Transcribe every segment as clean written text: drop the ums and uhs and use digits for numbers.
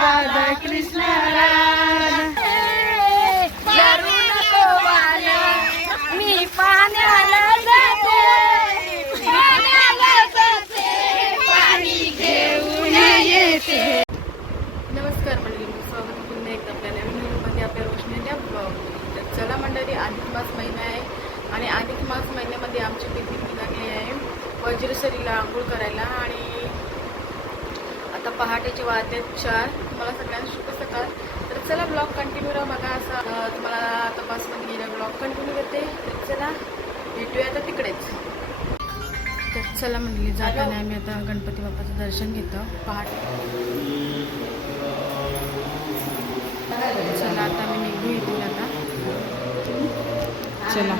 राधा कृष्ण राधा जरू नको वाला मी पाण्याला जाते पाणी घेऊन येते. नमस्कार मंडळी, स्वागत पुन्हा एकदा आपल्या नवीन व्हिडिओमध्ये आपल्या रोशनीच्या ब्लॉग. तर चला मंडळी, अधिक मास महिना आहे आणि अधिक मास महिन्यामध्ये आमची पिकनिक निघाली आहे वज्रसरीला आंघोळ करायला. आणि आता पहाटेचे वाजले 4. तुम्हाला सगळ्यांना शुभ सकाळ. तर चला ब्लॉग कंटिन्यू राहा बघा. असा तुम्हाला आता बसमध्ये गेला ब्लॉग कंटिन्यू करते. तर चला भेटूया आता तिकडेच. तर चला मंडळी, जाताना आम्ही आता गणपती बाप्पाचं दर्शन घेतो पहाटे. चला आता मी निघू येतील आता. चला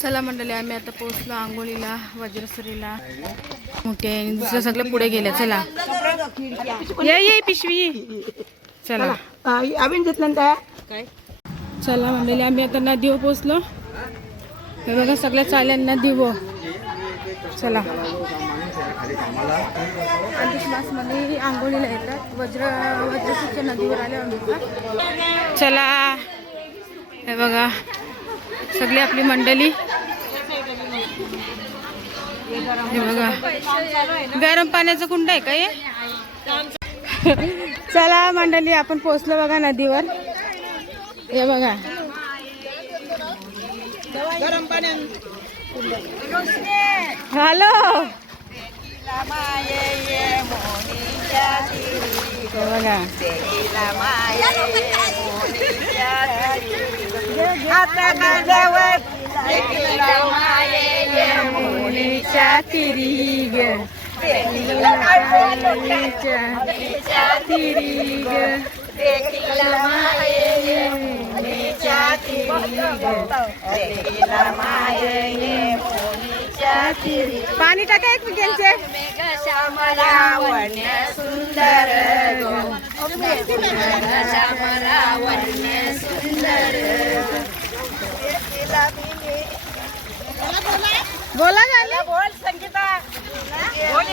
चला मंडळी, आम्ही आता पोहोचलो आंघोळीला वज्रसरीला. मोठे दुसरं सगळं पुढे गेलं. चला ये पिशवी. चला चला मंडळी, आम्ही आता नदीवर पोहोचलो. हे बघा सगळ्या चाल्या नदीवर. चला अधिक मास मध्ये आंघोळीला येतात. वज्रसरीच्या नदीवर आले आम्ही. चला हे बघा सगळी आपली मंडळी. हे बघा गरम पाण्याचं कुंड आहे का हे? चला मंडळी, आपण पोहोचलो बघा नदीवर. हे बघा गरम पाण्या. हॅलो बघा मुलीच्या तिरी ग मुलीच्या तिरी ग मुलीच्या तिरी. पाणी टाका एक त्यांचे. श्यामरावण्य सुंदर श्यामरावण्य सुंदर. बोला झालं. बोल संगीता बोल.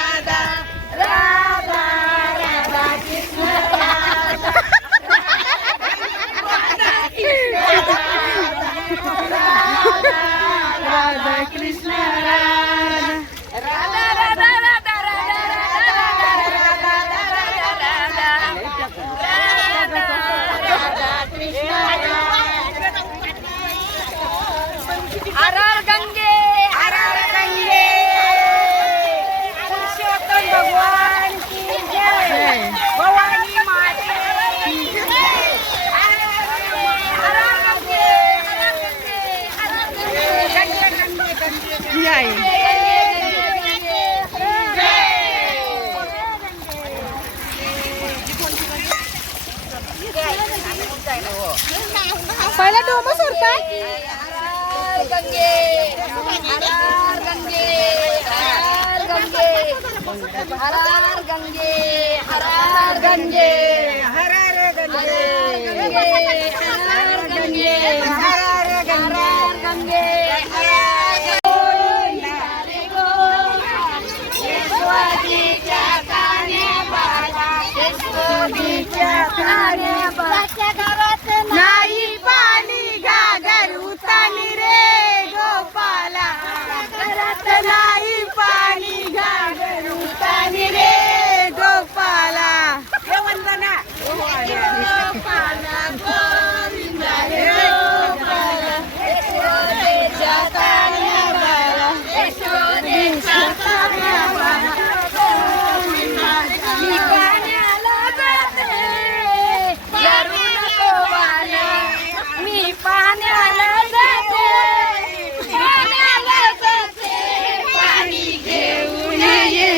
राधा राधा राधा कृष्ण राधा राधा कृष्ण राधा राधा राधा राधा हर गंगे पुरुषोत्तम भगवान की जय. भवानी माता की जय. हर गंगे पहिला डोमो सोडता. गंगे हर गंगे हर गंगे हर गंगे हर गंगे हर गंगे हर गंगे हर गंगे हर यशोदीच्या कान्या नाही पाणी घागर उतानी रे गोपाला. नाही पाणी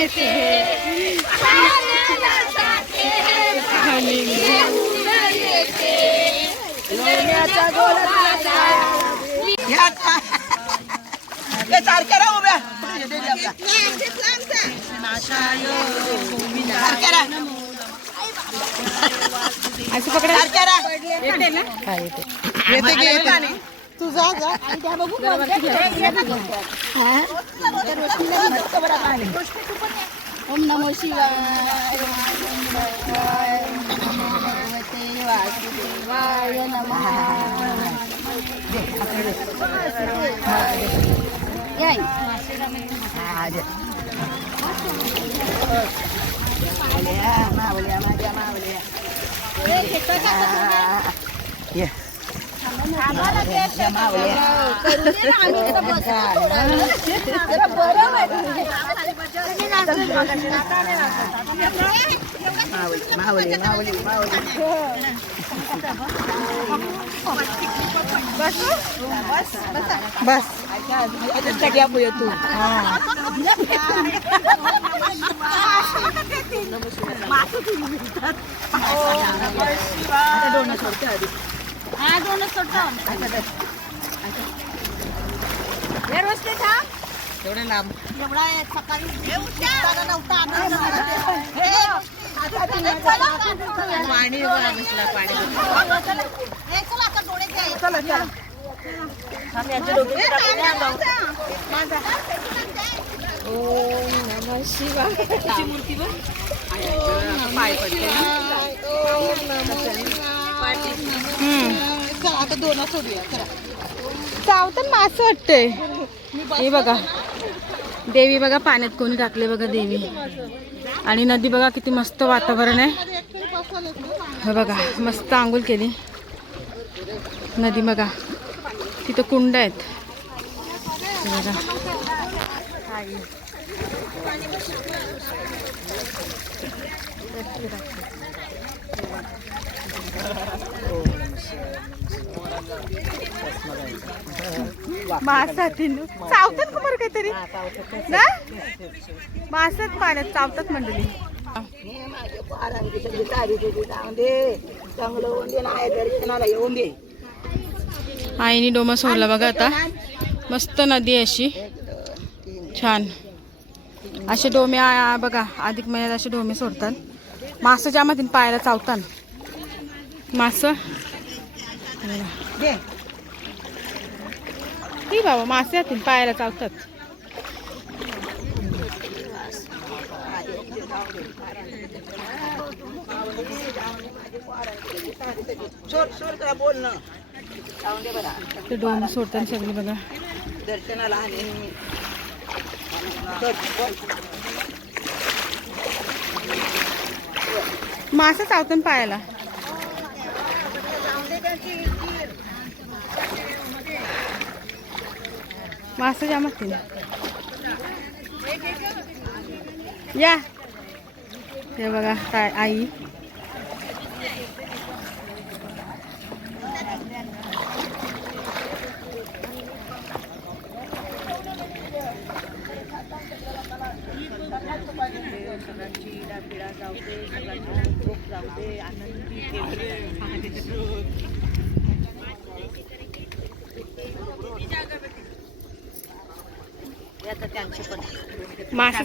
येते आणि लोण्याचा गोळा सारख्या राहा उभ्या असं पकडा सारख्या राहा येते ना येते की येते तू जा जा ओम नमो शिवाय भगवते वासुदेवाय नमः याय मावल्या माझ्या मावल्या ये मावली मावली मावली बस घ्या पुढे तू एवढे लांब पाणी आता दोन सोडूया चावतं मासं वाटतंय हे बघा देवी बघा पाण्यात कोणी टाकले बघा देवी आणि नदी बघा किती मस्त वातावरण आहे हे बघा मस्त आंघोळ केली नदी बघा तिथं कुंड आहेत हे बघा मासा चावतात का बरं काहीतरी ना मासाच पाण्यात चावतात मंडळी आईने डोमा सोडला बघा आता मस्त नदी आहे अशी छान असे डोमे बघा अधिक महिन्यात असे डोमे सोडतात मासं ज्यामध्ये पायाला चावतात मासं ही बाबा मासे आहेत पायाला चावतात बोल ना ते डोम सोडतात सगळे बघा दर्शनाला मासं चावतात पायाला मासं जामत या हे बघा काय आई मासा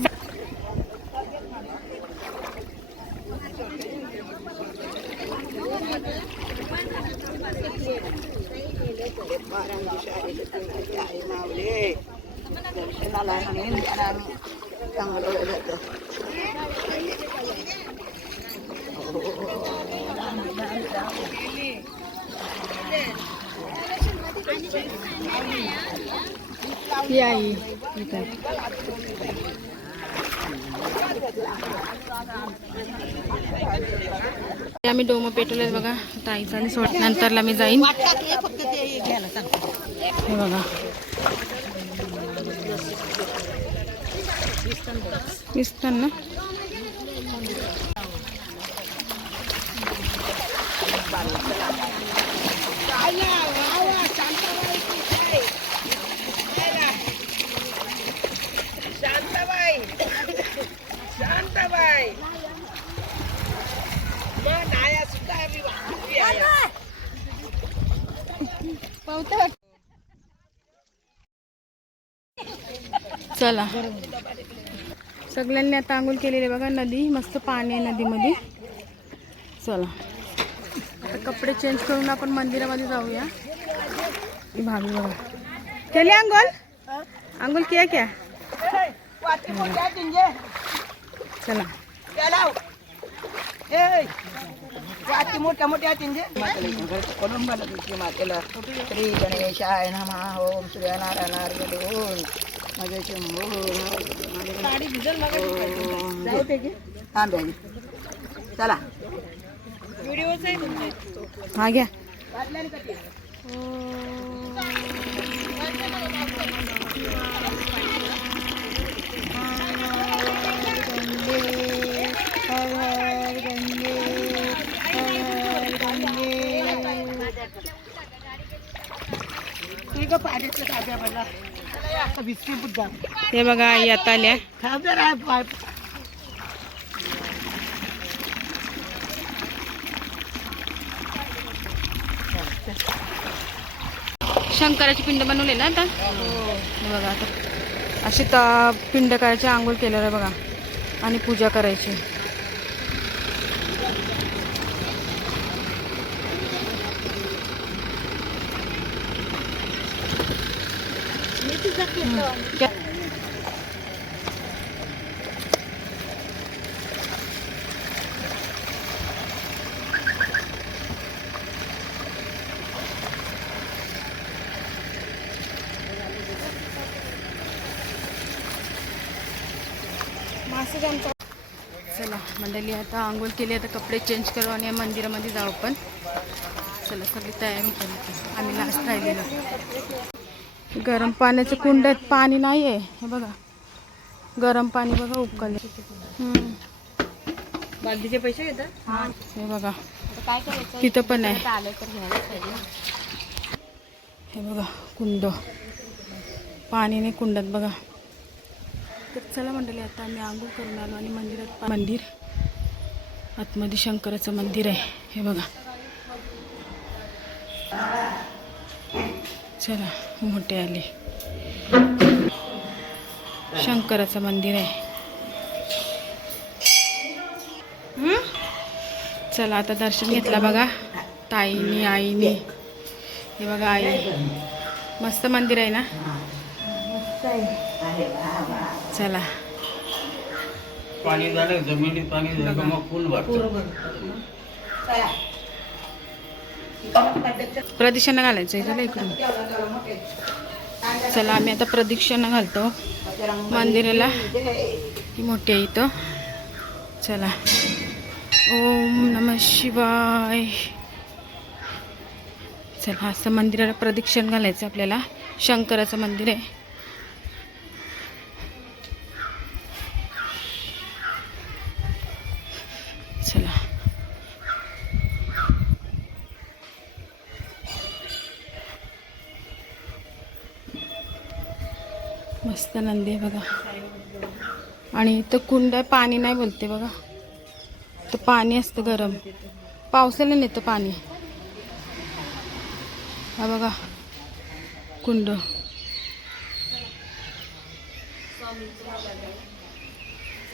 मावले दर्शनाला चांगलं जातं ही आई इथं आम्ही डोमं पेटवले बघा ताईचा आणि सोड नंतरला मी जाईन हे बघा दिसतात ना चला सगळ्यांनी आता आंघोळ केलेली बघा. नदी मस्त पाणी आहे नदीमध्ये. चला आता कपडे चेंज करून आपण मंदिरामध्ये जाऊया. भाभी बघा केली आंघोळ. आंघोळ किया क्या. चला मोठ्या मोठ्या मातेला श्री गणेशाय नमः. ओम सूर्यनारायण माझे चला हा घ्या. हे बघा आई आता आल्या. शंकराची पिंड बनवले ना आता. हे बघा आता अशी पिंड करायची. आंघोळ केलेलं आहे बघा आणि पूजा करायची. चला मंडळी आता आंघोळ केली. आता कपडे चेंज करू आणि मंदिरामध्ये जाऊ. पण चला सगळी तयारी केली. आम्ही लास्ट राहिलेलो. गरम पाण्याचं कुंडात पाणी नाही आहे. हे बघा गरम पाणी बघा उकळले. बालदीचे पैसे घेतात. हे बघा काय करायचं तिथं पण आहे. आलं तर घ्यायला पाहिजे. हे बघा कुंड पाणी नाही कुंडात बघा. तर चला मंडळी आता आम्ही आंघोळ करून आलो आणि मंदिरात मंदिर आतमध्ये शंकराचं मंदिर आहे. हे बघा चला मोठे आले. शंकराचं मंदिर आहे. चला आता दर्शन घेतला बघा ताईनी आईनी. हे बघा आई मस्त मंदिर आहे ना. चला पाणी झालं जमिनीत पाणी झालं मग फुल भरतं. प्रदक्षिणा घालायचं आहे. चला इकडून चला आम्ही आता प्रदक्षिणा घालतो मंदिराला. ही मोठी आहे इथं. चला ओम नमः शिवाय. चला असं मंदिराला प्रदक्षिणा घालायचं आपल्याला. शंकराचं मंदिर आहे. चला मस्त नंदी आहे बघा. आणि इथं कुंड आहे. पाणी नाही बोलते बघा. तर पाणी असतं गरम. पावसाला नेतं पाणी. हा बघा कुंड.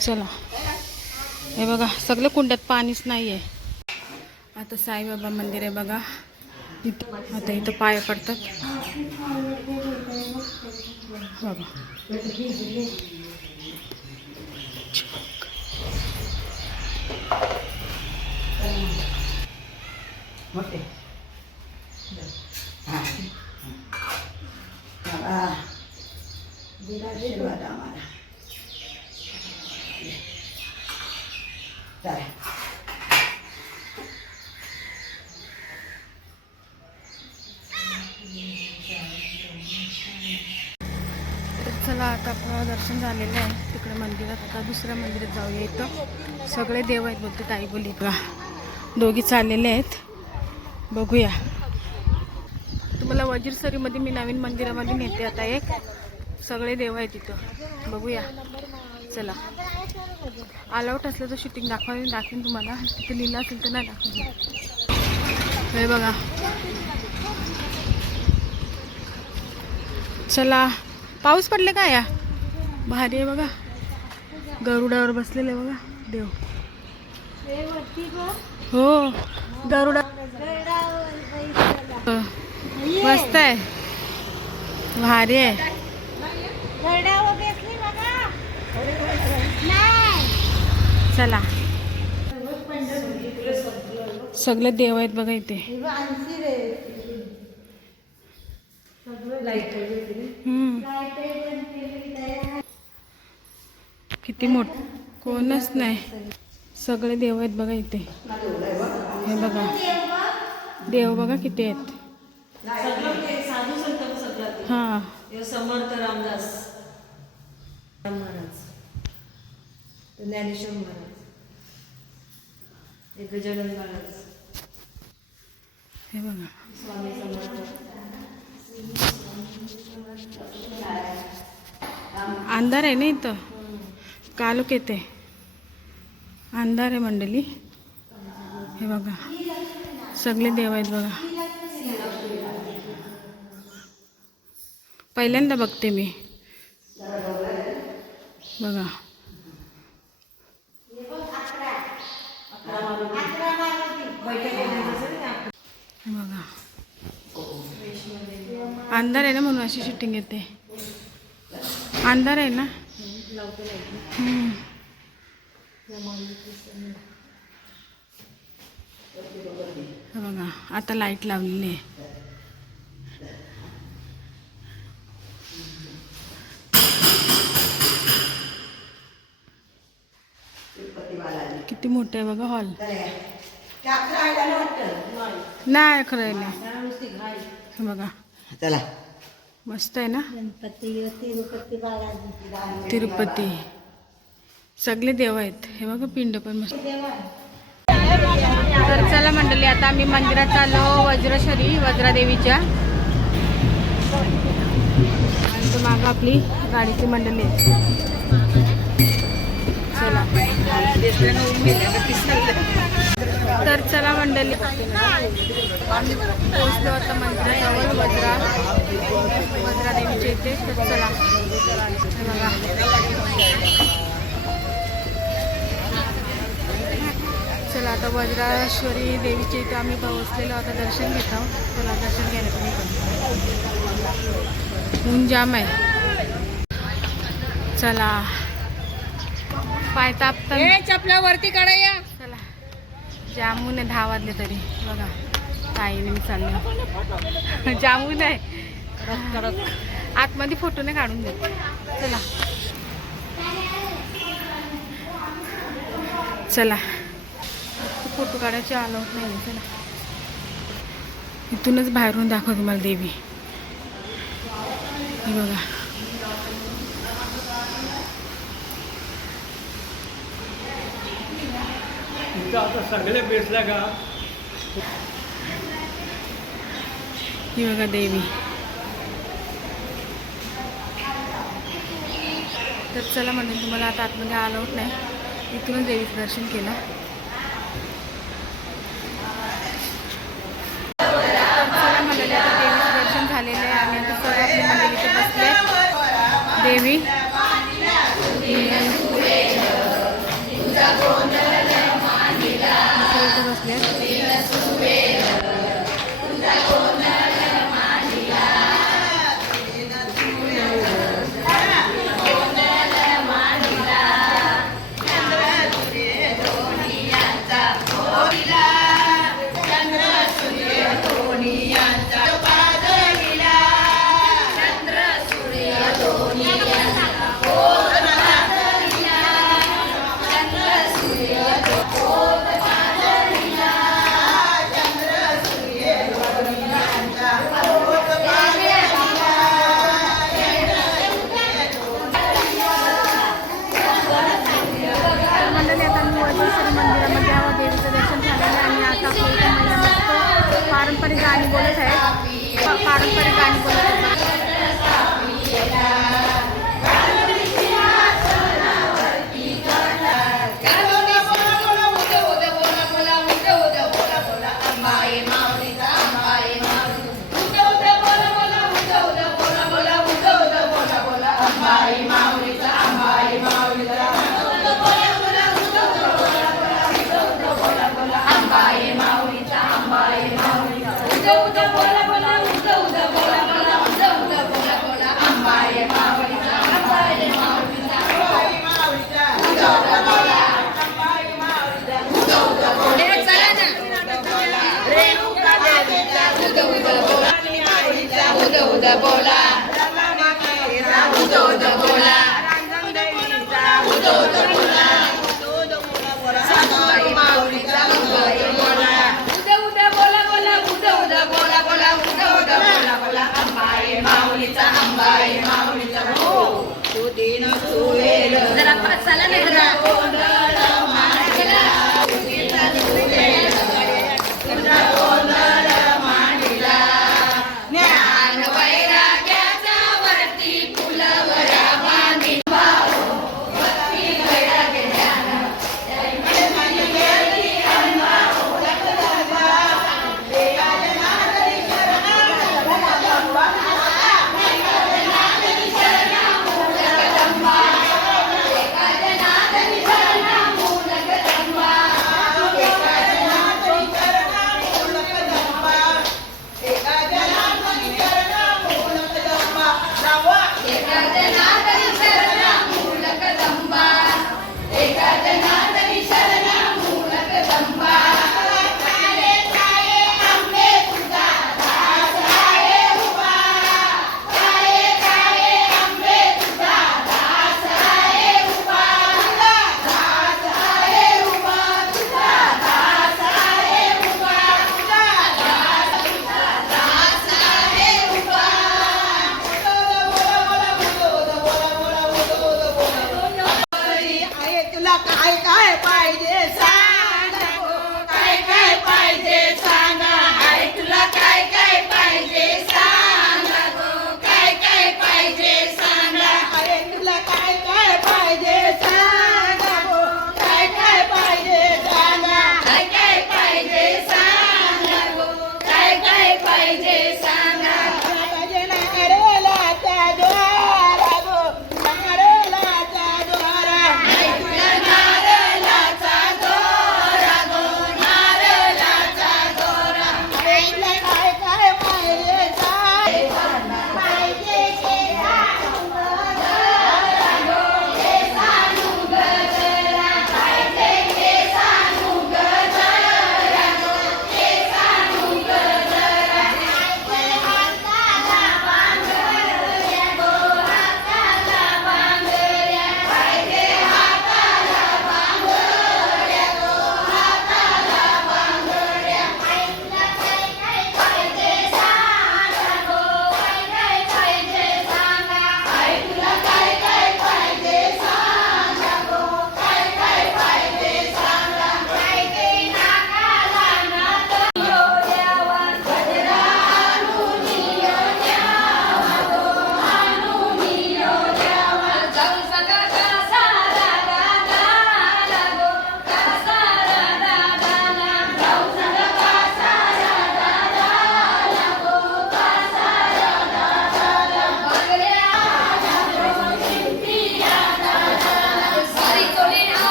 चला हे बघा सगळं कुंडात पाणीच नाही आहे. आता साईबाबा मंदिर आहे बघा. आता इथं पाया पडतात बघा. चला आता आपलं दर्शन झालेलं आहे तिकडे मंदिरात. आता दुसऱ्या मंदिरात जाऊया. इथं सगळे देव आहेत बोलते ताई बोली का. दोघी चाललेले आहेत. बघूया. तुम्हाला वजीरसरीमध्ये मी नवीन मंदिरामध्ये नेते आता. एक सगळे देव आहेत तिथं. बघूया चला, ऑलआउट असलं तर शूटिंग दाखवेन तुम्हाला. तिथे लिहिलं असेल तर नाही दाखवलं. हे बघा, चला. पाऊस पडले का? या भारी आहे बघा. गरुडावर बसलेले बघा देव. हो, गरुडा मस्त आहे, भारी आहे. चला, सगळे देव आहेत बघा इथे. किती मोठ, कोणच नाही, सगळे देव आहेत बघा इथे. हे बघा देव बघा किती आहेत. हा, समर्थ रामदास महाराज, ज्ञानेश्वर महाराज, एक गजानन महाराज. हे बघा स्वामी समर्थ. अंधार आहे ना इथं, कालोख येते, अंधार आहे मंडळी. हे बघा सगळे देव आहेत बघा. पहिल्यांदा बघते मी बघा. बघा अंधार आहे ना म्हणून अशी शूटिंग येते. अंधार आहे ना. बघा आता लाईट लावलेली आहे. किती मोठं आहे बघा हॉल. नाही खरं नाही बघा. चला, मस्त आहे ना. तिरुपती सगळे देव आहेत. हे बघा पिंड पण मस्त. तर चला मंडळी, आता आम्ही मंदिरात आलो वज्रश्री वज्रादेवीच्या. आणि तो मागं आपली गाडीची मंडळी आहे. चला, तर चला मंडळी, आम्ही पोहोचलो आता मंदिराजवळ वज्रादेवीच्या इथे. तर चला, हे बघा चला आता वज्रेश्वरी देवीच्या इथे आम्ही पोहोचलेलो. आता दर्शन घेत आहोत. चला दर्शन घ्यायला तुम्ही ऊन जाम आहे. चला, पाय तापतात. चपलावरती काढा या. चला, जामून आहे 10 वाजले तरी. बघा ताईने मी चाललो. जामून आहे, आतमध्ये फोटो नाही काढून देत. चला चला, फोटो काढायचे अलाउड नाही. चला, इथूनच बाहेरून दाखव तुम्हाला देवी. हे बघा सगळे बेसला का. ही बघा देवी. तर चला म्हणजे तुम्हाला आता आतमध्ये अलाउड नाही, इथूनच देवीचं दर्शन केलं. चला मंडळी, आता देवीचं दर्शन झालेलं आहे. आम्ही आता सर्व आपली मंडळी इथे बसले. देवी बसले. पारंपरिक गाणी बोलत आहेत. पारंपरिक गाणी बोलत आहेत.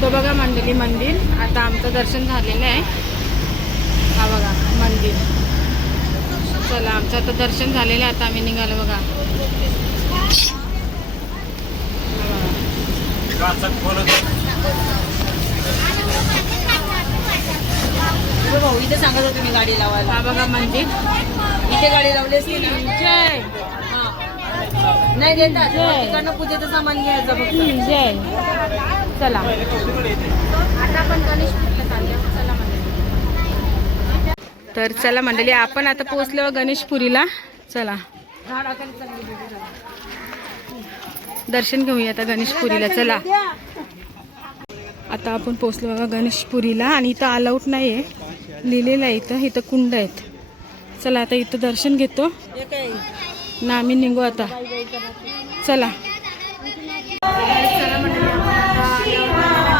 तो बघा मंडली मंदिर. आता आमचं दर्शन झालेलं आहे. हा बघा मंदिर. चला आमचं आता दर्शन झालेलं आहे. आता आम्ही निघालो बघा. भाऊ इथे सांगत होते मी गाडी लावायला. हा बघा मंदिर. इथे गाडी लावली असती ना. जय. नाही देतात तिकडनं पूजेचं सामान घ्यायचं फक्त. जय. चला आता आपण गणेशपुरीला चालूया. चला मंडळी. तर चला मंडळी आपण आता पोहोचलो गणेशपुरीला. चला दर्शन घेऊया आता गणेशपुरीला. चला आता आपण पोहोचलो बघा गणेशपुरीला. आणि इथं अलाउट नाही आहे लिहिलेलं आहे. इथं कुंड आहेत. चला आता इथं दर्शन घेतो ना आम्ही निघू आता. चला चला मंडळी आपण आता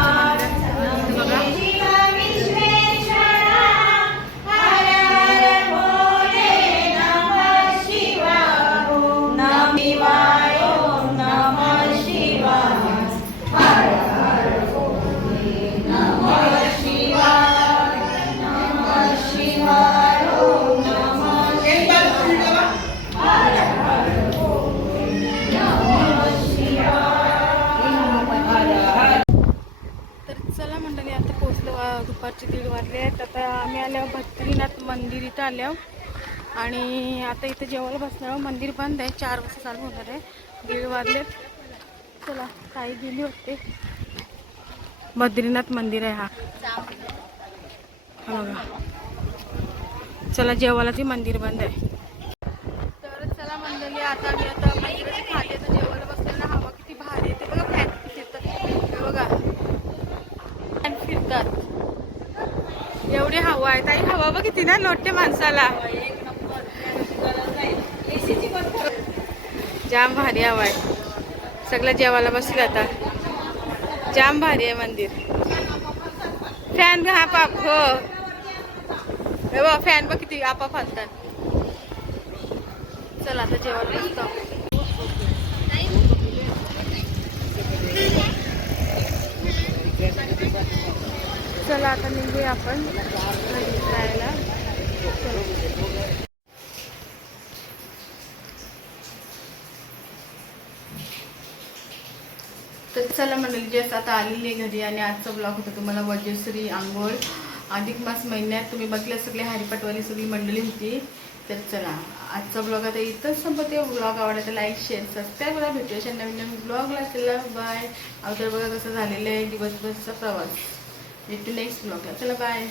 दुपारचे 1:30 वाजले आहेत. आता आम्ही आलो बद्रीनाथ मंदिर इथं आलो आणि आता इथं जेवायला बसणार. मंदिर बंद आहे, 4 वाजता चालू होणार आहे. 1:30 वाजलेत. चला ताई गेली होते. बद्रीनाथ मंदिर आहे हा बघा. चला जेवायला ते मंदिर बंद आहे. तर चला मंडळी आता आम्ही आता मंदिराच्या खाली आता जेवायला बसलेलं. हवा किती भारी येते बघा, फॅन किती फिरतात हे बघा, फॅन फिरतात एवढी हवा आहे. ताई हवा बघ किती ना लोटते माणसाला. जाम भारी हवा आहे. सगळं जेवायला बसले आता. जाम भारी आहे मंदिर. फॅन घा पाप हो हे बघ, फॅन बघ किती आपाप हलतात. चला आता जेवायला बसतो. चला आता निघूया आपण घरी जायला. तर चला मंडळी जस्ट आता आलेली आहे घरी आणि आजचा ब्लॉग होता तुम्हाला वज्रश्री आंघोळ अधिक मास महिन्यात. तुम्ही बघल्या सगळे हरिपाठवाली सगळी मंडळी होती. तर चला आजचा ब्लॉग आता इथंच संपते. ब्लॉग आवडला तर लाईक शेअर सबस्क्राईब करा. भेटूया अशा नवीन नवीन ब्लॉगला. चला बाय. अवतर बघा कसं झालेलं आहे दिवसभरचा प्रवास. भेटू नेक्स्ट ब्लॉगला. चला बाय.